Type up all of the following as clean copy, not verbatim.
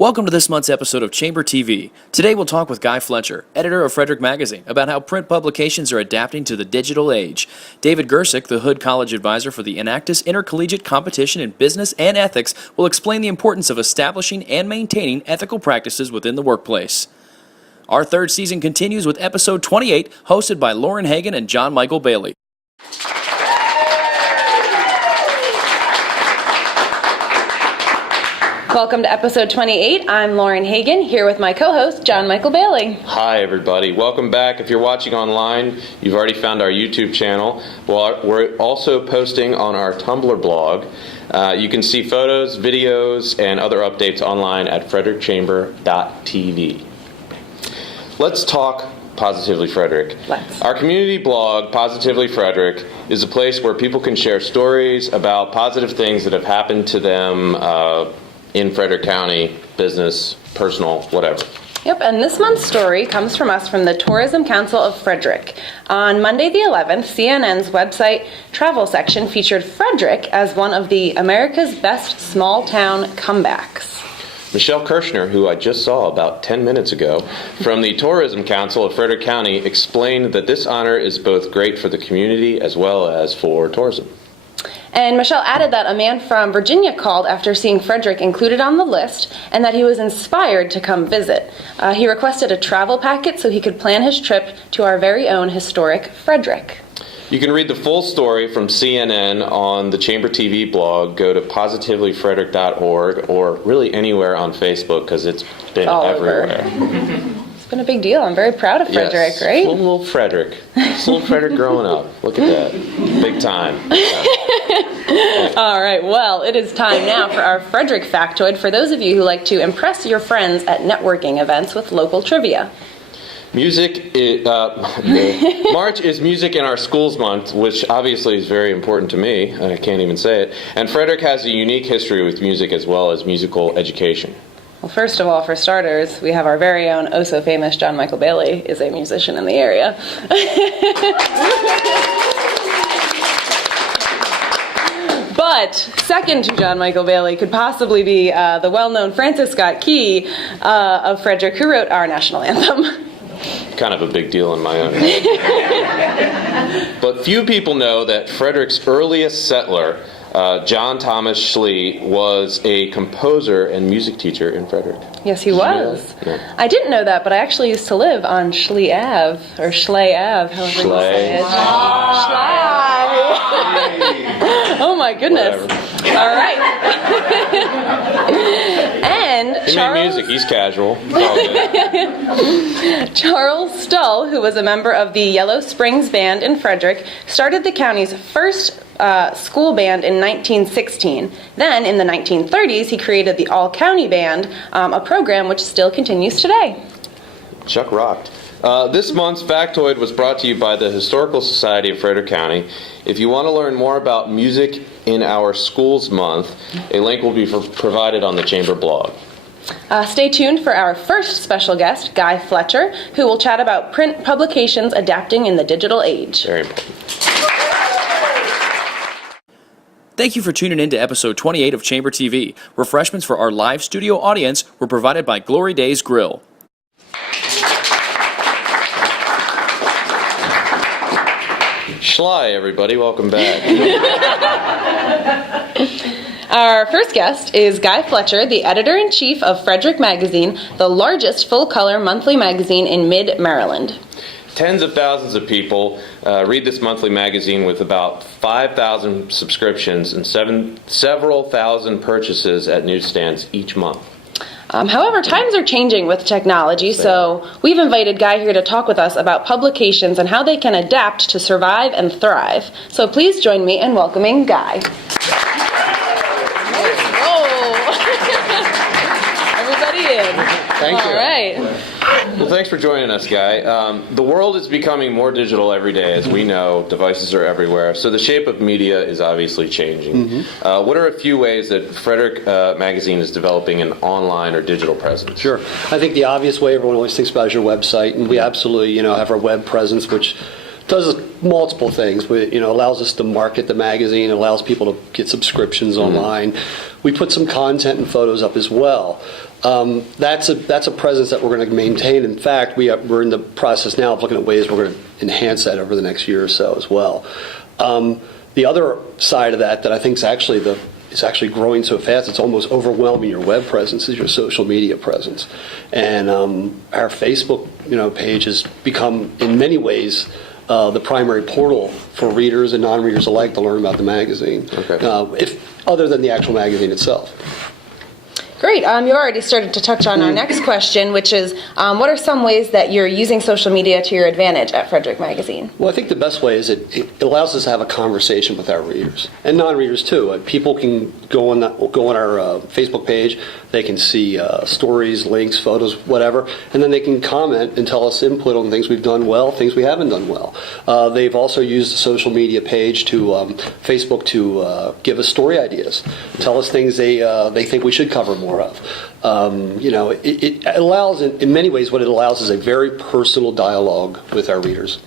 Welcome to this month's episode of Chamber TV. Today we'll talk with Guy Fletcher, editor of Frederick Magazine, about how print publications are adapting to the digital age. David Gersick, the Hood College advisor for the Enactus Intercollegiate Competition in Business and Ethics, will explain the importance of establishing and maintaining ethical practices within the workplace. Our third season continues with episode 28, hosted by Lauren Hagan and Jon-Mikel Bailey. Welcome to episode 28. I'm Lauren Hagan, here with my co-host, Jon-Mikel Bailey. Hi, everybody. Welcome back. If you're watching online, you've already found our YouTube channel. Well, we're also posting on our Tumblr blog. You can see photos, videos, and other updates online at frederickchamber.tv. Let's talk Positively Frederick. Let's. Our community blog, Positively Frederick, is a place where people can share stories about positive things that have happened to them in Frederick County, business, personal, whatever. Yep, and this month's story comes from us from the Tourism Council of Frederick. On Monday the 11th, CNN's website travel section featured Frederick as one of the America's Best Small Town Comebacks. Michelle Kirshner, who I just saw about 10 minutes ago, from the Tourism Council of Frederick County, explained that this honor is both great for the community as well as for tourism. And Michelle added that a man from Virginia called after seeing Frederick included on the list and that he was inspired to come visit. He requested a travel packet so he could plan his trip to our very own historic Frederick. You can read the full story from CNN on the Chamber TV blog. Go to positivelyfrederick.org or really anywhere on Facebook because it's been all everywhere. It's been a big deal. I'm very proud of Frederick, yes. right? Little Frederick. It's little Frederick growing up. Look at that. Big time. All right, well, it is time now for our Frederick factoid for those of you who like to impress your friends at networking events with local trivia. Music is, March is Music in Our Schools Month, which obviously is very important to me. I can't even say it. And Frederick has a unique history with music as well as musical education. Well, first of all, for starters, we have our very own oh-so-famous Jon-Mikel Bailey is a musician in the area. But second to Jon-Mikel Bailey could possibly be the well-known Francis Scott Key of Frederick, who wrote our national anthem. Kind of a big deal in my own head. But few people know that Frederick's earliest settler, John Thomas Schley, was a composer and music teacher in Frederick. Yes, he was. Yeah. I didn't know that, but I actually used to live on Schley Ave, or Schley Ave, however you say it. Oh my goodness. Whatever. All right. And He made music. He's casual. Charles Stull, who was a member of the Yellow Springs Band in Frederick, started the county's first school band in 1916. Then, in the 1930s, he created the All-County Band, a program which still continues today. Chuck rocked. This month's factoid was brought to you by the Historical Society of Frederick County. If you want to learn more about Music in Our Schools Month, a link will be provided on the Chamber blog. Stay tuned for our first special guest, Guy Fletcher, who will chat about print publications adapting in the digital age. Very important. Thank you for tuning in to episode 28 of Chamber TV. Refreshments for our live studio audience were provided by Glory Days Grill. Schley, everybody. Welcome back. Our first guest is Guy Fletcher, the editor-in-chief of Frederick Magazine, the largest full-color monthly magazine in mid-Maryland. Tens of thousands of people read this monthly magazine with about 5,000 subscriptions and several thousand purchases at newsstands each month. However, times are changing with technology, so we've invited Guy here to talk with us about publications and how they can adapt to survive and thrive. So please join me in welcoming Guy. Everybody in. Thank you. All right. Well, thanks for joining us, Guy. The world is becoming more digital every day. As we know, devices are everywhere. So the shape of media is obviously changing. Mm-hmm. What are a few ways that Frederick Magazine is developing an online or digital presence? Sure. I think the obvious way everyone always thinks about is your website, and we absolutely, have our web presence, which does multiple things. But, allows us to market the magazine, allows people to get subscriptions online. We put some content and photos up as well. That's a presence that we're going to maintain. In fact, we're in the process now of looking at ways we're going to enhance that over the next year or so as well. The other side of that I think is actually growing so fast it's almost overwhelming your web presence is your social media presence, and our Facebook page has become in many ways the primary portal for readers and non-readers alike to learn about the magazine. Okay. If other than the actual magazine itself. Great. You already started to touch on our next question, which is what are some ways that you're using social media to your advantage at Frederick Magazine? Well, I think the best way is it allows us to have a conversation with our readers and non-readers too. People can go on our Facebook page. They can see stories, links, photos, whatever, and then they can comment and tell us input on things we've done well, things we haven't done well. They've also used the social media page to Facebook to give us story ideas, tell us things they think we should cover more of. It allows, in many ways, what it allows is a very personal dialogue with our readers.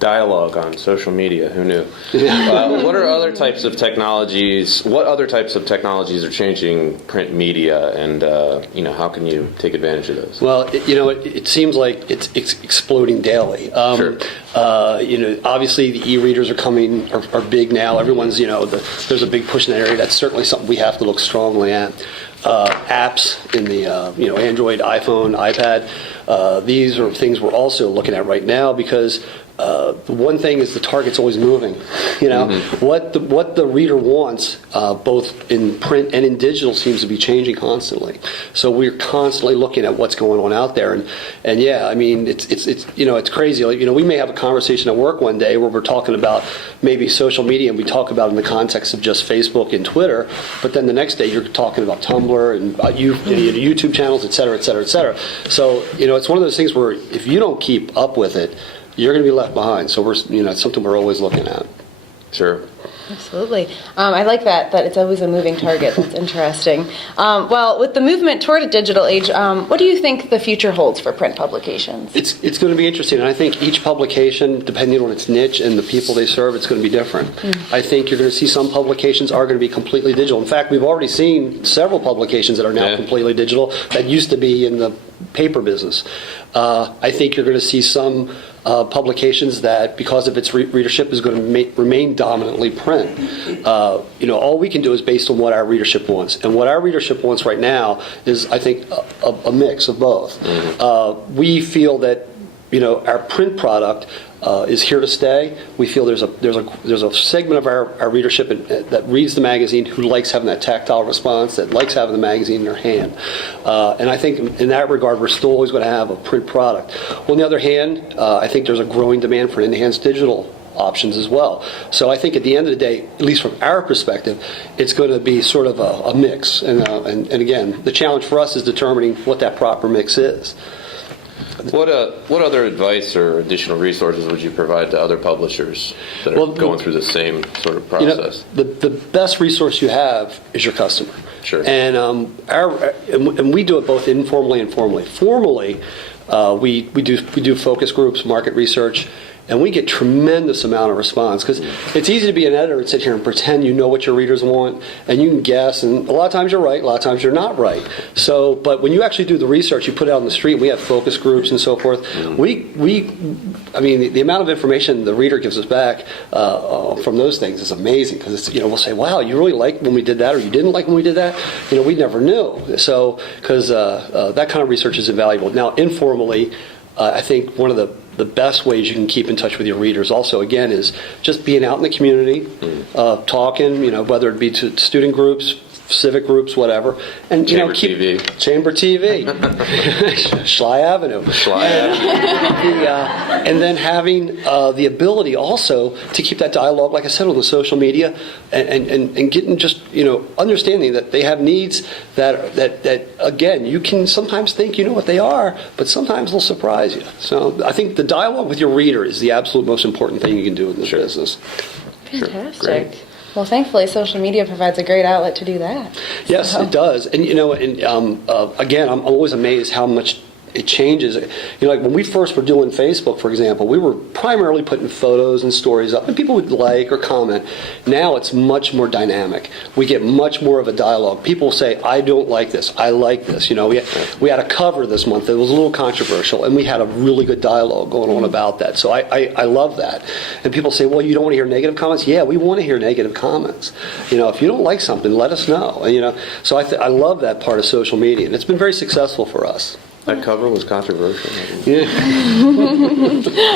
Dialogue on social media. Who knew? What are other types of technologies? What other types of technologies are changing print media, and how can you take advantage of those? Well, it seems like it's exploding daily. Sure. Obviously the e-readers are big now. Everyone's there's a big push in that area. That's certainly something we have to look strongly at. Apps in the Android, iPhone, iPad. These are things we're also looking at right now because the one thing is the target's always moving. What the reader wants, both in print and in digital, seems to be changing constantly. So we're constantly looking at what's going on out there, and yeah, I mean it's crazy. Like, we may have a conversation at work one day where we're talking about maybe social media, and we talk about it in the context of just Facebook and Twitter, but then the next day you're talking about Tumblr and YouTube channels, et cetera, et cetera, et cetera. So it's one of those things where if you don't keep up with it, you're going to be left behind. So it's something we're always looking at. Sure. Absolutely. I like that it's always a moving target. That's interesting. Well, with the movement toward a digital age, what do you think the future holds for print publications? It's going to be interesting, and I think each publication, depending on its niche and the people they serve, it's going to be different. I think you're going to see some publications are going to be completely digital. In fact, we've already seen several publications that are now completely digital that used to be in the paper business. I think you're going to see some publications that, because of its readership, is going to remain dominantly print. All we can do is based on what our readership wants. And what our readership wants right now is, I think, a mix of both. We feel that our print product is here to stay. We feel there's a segment of our readership that reads the magazine who likes having that tactile response, that likes having the magazine in their hand. And I think in that regard, we're still always going to have a print product. On the other hand, I think there's a growing demand for enhanced digital options as well. So I think at the end of the day, at least from our perspective, it's going to be sort of a mix. And again, the challenge for us is determining what that proper mix is. What other advice or additional resources would you provide to other publishers that are going through the same sort of process? The best resource you have is your customer. Sure. And and we do it both informally and formally. Formally, we do focus groups, market research, and we get tremendous amount of response, because it's easy to be an editor and sit here and pretend you know what your readers want, and you can guess, and a lot of times you're right, a lot of times you're not right. So, but when you actually do the research, you put it out on the street, we have focus groups and so forth. The amount of information the reader gives us back from those things is amazing, because we'll say, wow, you really liked when we did that, or you didn't like when we did that. We never knew. So, because that kind of research is invaluable. Now, informally, I think one of the best ways you can keep in touch with your readers also, again, is just being out in the community, talking, whether it be to student groups, civic groups, whatever. And Chamber TV. Chamber TV. Schley Avenue. And then having the ability also to keep that dialogue, like I said, on the social media, and getting just, understanding that they have needs that again, you can sometimes think you know what they are, but sometimes they'll surprise you. So I think the dialogue with your reader is the absolute most important thing you can do in this business. Fantastic. Great. Well, thankfully, social media provides a great outlet to do that. Yes, it does. And again, I'm always amazed how much it changes. Like when we first were doing Facebook, for example, we were primarily putting photos and stories up, and people would like or comment. Now it's much more dynamic. We get much more of a dialogue. People say, I don't like this, I like this. We had a cover this month that was a little controversial, and we had a really good dialogue going on about that. So I love that. And people say, well, you don't want to hear negative comments? Yeah, we want to hear negative comments. If you don't like something, let us know. And, so I love that part of social media, and it's been very successful for us. That cover was controversial. Yeah.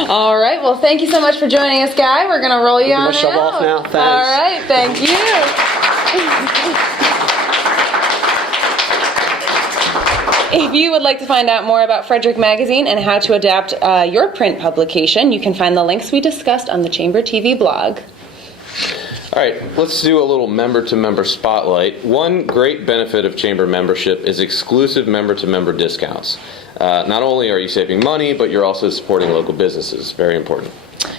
All right. Well, thank you so much for joining us, Guy. We're going to roll you on shove out. off now. Thanks. All right. Thank you. If you would like to find out more about Frederick Magazine and how to adapt your print publication, you can find the links we discussed on the Chamber TV blog. All right, let's do a little member-to-member spotlight. One great benefit of Chamber membership is exclusive member-to-member discounts. Not only are you saving money, but you're also supporting local businesses. Very important.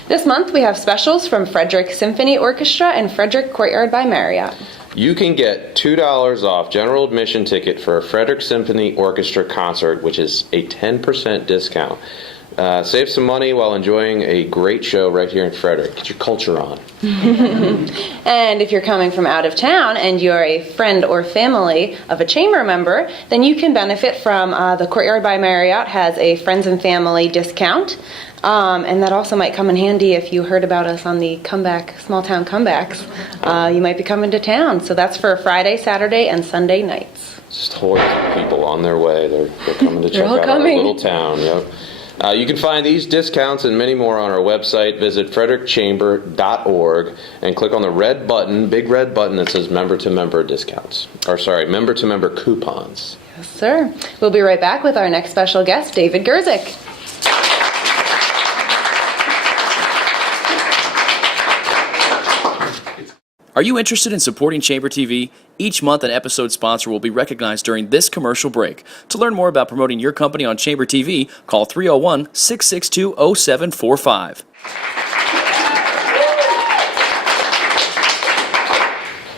This month we have specials from Frederick Symphony Orchestra and Frederick Courtyard by Marriott. You can get $2 off general admission ticket for a Frederick Symphony Orchestra concert, which is a 10% discount. Save some money while enjoying a great show right here in Frederick. Get your culture on. And if you're coming from out of town and you're a friend or family of a Chamber member, then you can benefit from the Courtyard by Marriott has a friends and family discount. And that also might come in handy if you heard about us on the small town comebacks. You might be coming to town. So that's for Friday, Saturday, and Sunday nights. Just hordes of people on their way. They're coming to check out our little town. Yep. You can find these discounts and many more on our website. Visit frederickchamber.org and click on the red button, big red button that says member-to-member discounts. Member-to-member coupons. Yes, sir. We'll be right back with our next special guest, David Gerzik. Are you interested in supporting Chamber TV? Each month, an episode sponsor will be recognized during this commercial break. To learn more about promoting your company on Chamber TV, call 301-662-0745.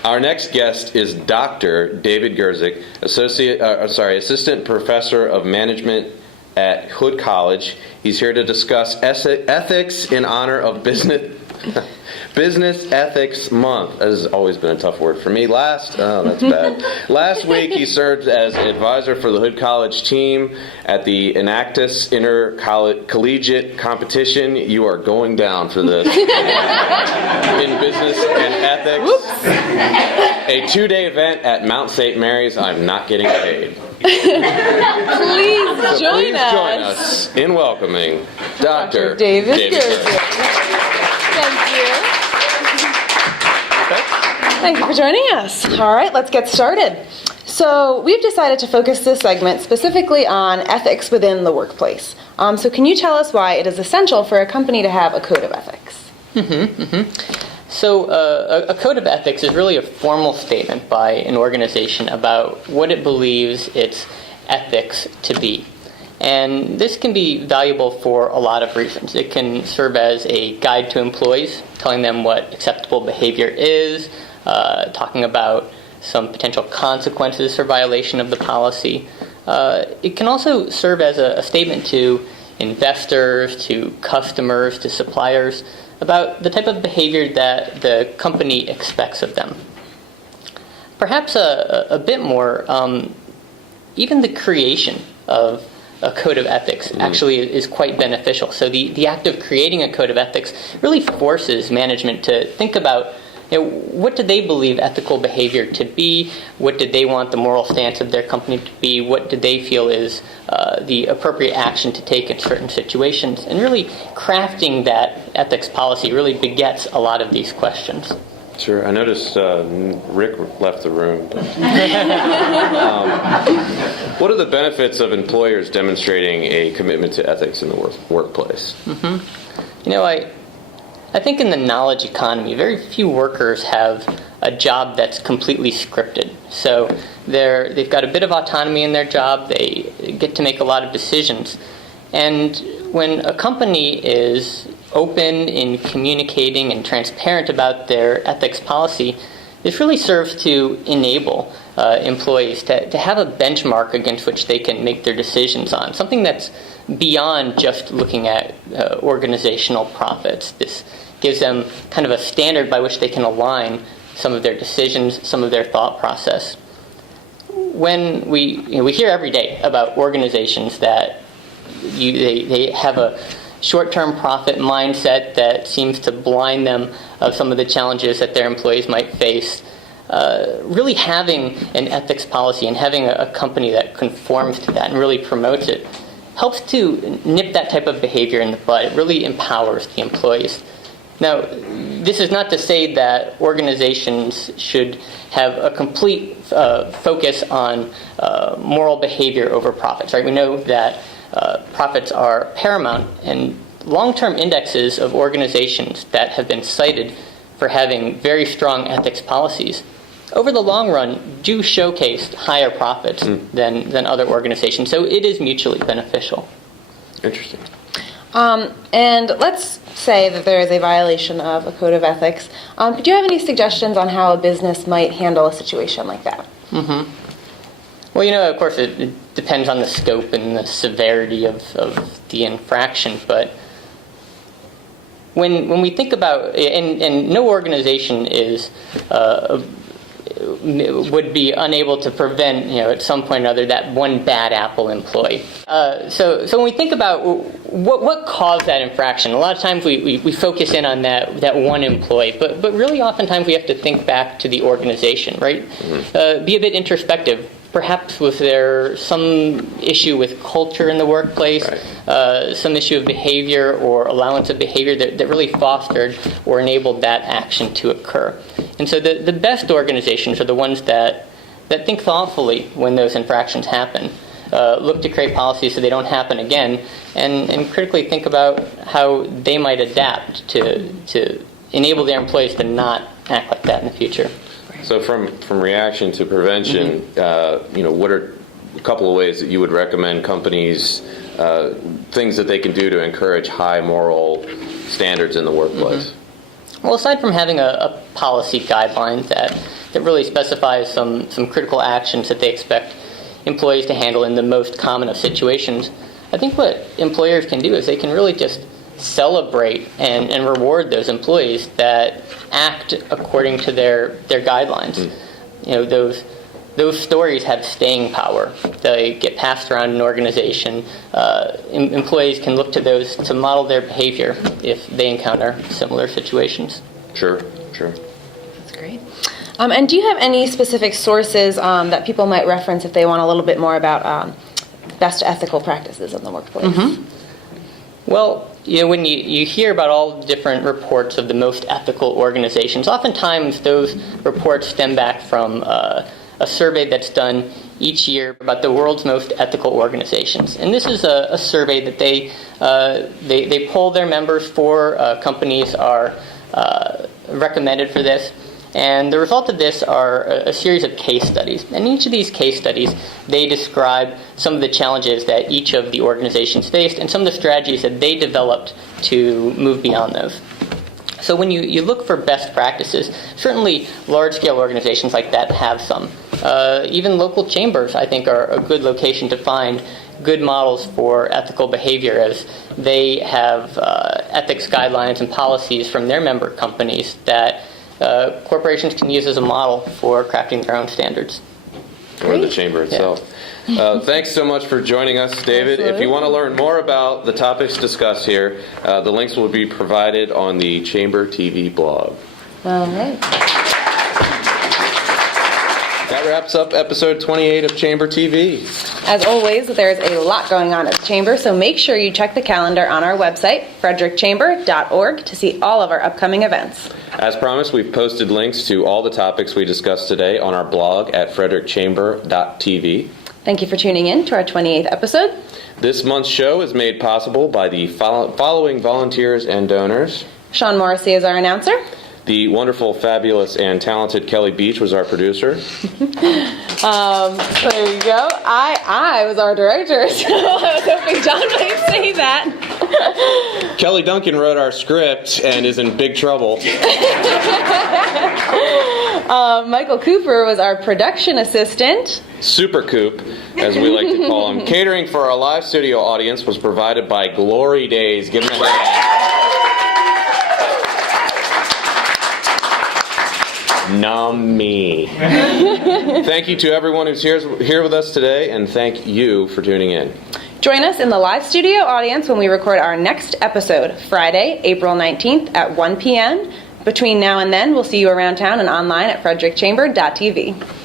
Our next guest is Dr. David Gerzik, Assistant Professor of Management at Hood College. He's here to discuss ethics in honor of Business Ethics Month. That has always been a tough word for me. That's bad. Last week, he served as advisor for the Hood College team at the Enactus Intercollegiate Competition. You are going down for this. In business and ethics. Whoops. A 2-day event at Mount St. Mary's. I'm not getting paid. Please join us in welcoming Dr. David Gerzik. Thank you. Thank you for joining us. All right, let's get started. So we've decided to focus this segment specifically on ethics within the workplace. So can you tell us why it is essential for a company to have a code of ethics? So a code of ethics is really a formal statement by an organization about what it believes its ethics to be. And this can be valuable for a lot of reasons. It can serve as a guide to employees, telling them what acceptable behavior is, talking about some potential consequences for violation of the policy. It can also serve as a statement to investors, to customers, to suppliers about the type of behavior that the company expects of them. Perhaps a bit more, even the creation of a code of ethics actually is quite beneficial. So the act of creating a code of ethics really forces management to think about, what do they believe ethical behavior to be? What do they want the moral stance of their company to be? What do they feel is the appropriate action to take in certain situations? And really crafting that ethics policy really begets a lot of these questions. Sure. I noticed Rick left the room. What are the benefits of employers demonstrating a commitment to ethics in the workplace? I think in the knowledge economy, very few workers have a job that's completely scripted. So they've got a bit of autonomy in their job. They get to make a lot of decisions. And when a company is open in communicating and transparent about their ethics policy, this really serves to enable employees to have a benchmark against which they can make their decisions on, something that's beyond just looking at organizational profits. This gives them kind of a standard by which they can align some of their decisions, some of their thought process. When we hear every day about organizations that they have a short-term profit mindset that seems to blind them of some of the challenges that their employees might face. Really having an ethics policy and having a company that conforms to that and really promotes it helps to nip that type of behavior in the bud. It really empowers the employees. Now, this is not to say that organizations should have a complete focus on moral behavior over profits, right? We know that profits are paramount, and long-term indexes of organizations that have been cited for having very strong ethics policies, over the long run, do showcase higher profits than other organizations. So it is mutually beneficial. Interesting. And let's say that there is a violation of a code of ethics. Do you have any suggestions on how a business might handle a situation like that? Well, of course, it depends on the scope and the severity of the infraction, but when we think about, and no organization is would be unable to prevent, at some point or other, that one bad apple employee. So when we think about what caused that infraction, a lot of times we focus in on that one employee, but really oftentimes we have to think back to the organization, right? Be a bit introspective. Perhaps was there some issue with culture in the workplace, some issue of behavior or allowance of behavior that really fostered or enabled that action to occur. And so the best organizations are the ones that think thoughtfully when those infractions happen, look to create policies so they don't happen again, and critically think about how they might adapt to enable their employees to not act like that in the future. So from reaction to prevention, what are a couple of ways that you would recommend companies, things that they can do to encourage high moral standards in the workplace? Well, aside from having a policy guideline that really specifies some critical actions that they expect employees to handle in the most common of situations, I think what employers can do is they can really just celebrate and reward those employees that act according to their guidelines. Those stories have staying power. They get passed around an organization. Employees can look to those to model their behavior if they encounter similar situations. Sure. That's great. And do you have any specific sources that people might reference if they want a little bit more about best ethical practices in the workplace? Well, when you hear about all the different reports of the most ethical organizations, oftentimes those reports stem back from a survey that's done each year about the world's most ethical organizations. And this is a survey that they poll their members for. Companies are recommended for this. And the result of this are a series of case studies. And each of these case studies, they describe some of the challenges that each of the organizations faced and some of the strategies that they developed to move beyond those. So when you look for best practices, certainly large-scale organizations like that have some. Even local chambers, I think, are a good location to find good models for ethical behavior, as they have ethics guidelines and policies from their member companies that corporations can use as a model for crafting their own standards. Or the chamber itself. Thanks so much for joining us, David. Absolutely. If you want to learn more about the topics discussed here, the links will be provided on the Chamber TV blog. All right. That wraps up episode 28 of Chamber TV. As always, there's a lot going on at the Chamber, so make sure you check the calendar on our website, frederickchamber.org, to see all of our upcoming events. As promised, we've posted links to all the topics we discussed today on our blog at frederickchamber.tv. Thank you for tuning in to our 28th episode. This month's show is made possible by the following volunteers and donors. Sean Morrissey is our announcer. The wonderful, fabulous, and talented Kelly Beach was our producer. There you go. I was our director, so I was hoping John might say that. Kelly Duncan wrote our script and is in big trouble. Michael Cooper was our production assistant. Super Coop, as we like to call him. Catering for our live studio audience was provided by Glory Days. Give them a hand. Nummy. Thank you to everyone who's here with us today, and thank you for tuning in. Join us in the live studio audience when we record our next episode, Friday, April 19th at 1 p.m. Between now and then, we'll see you around town and online at frederickchamber.tv.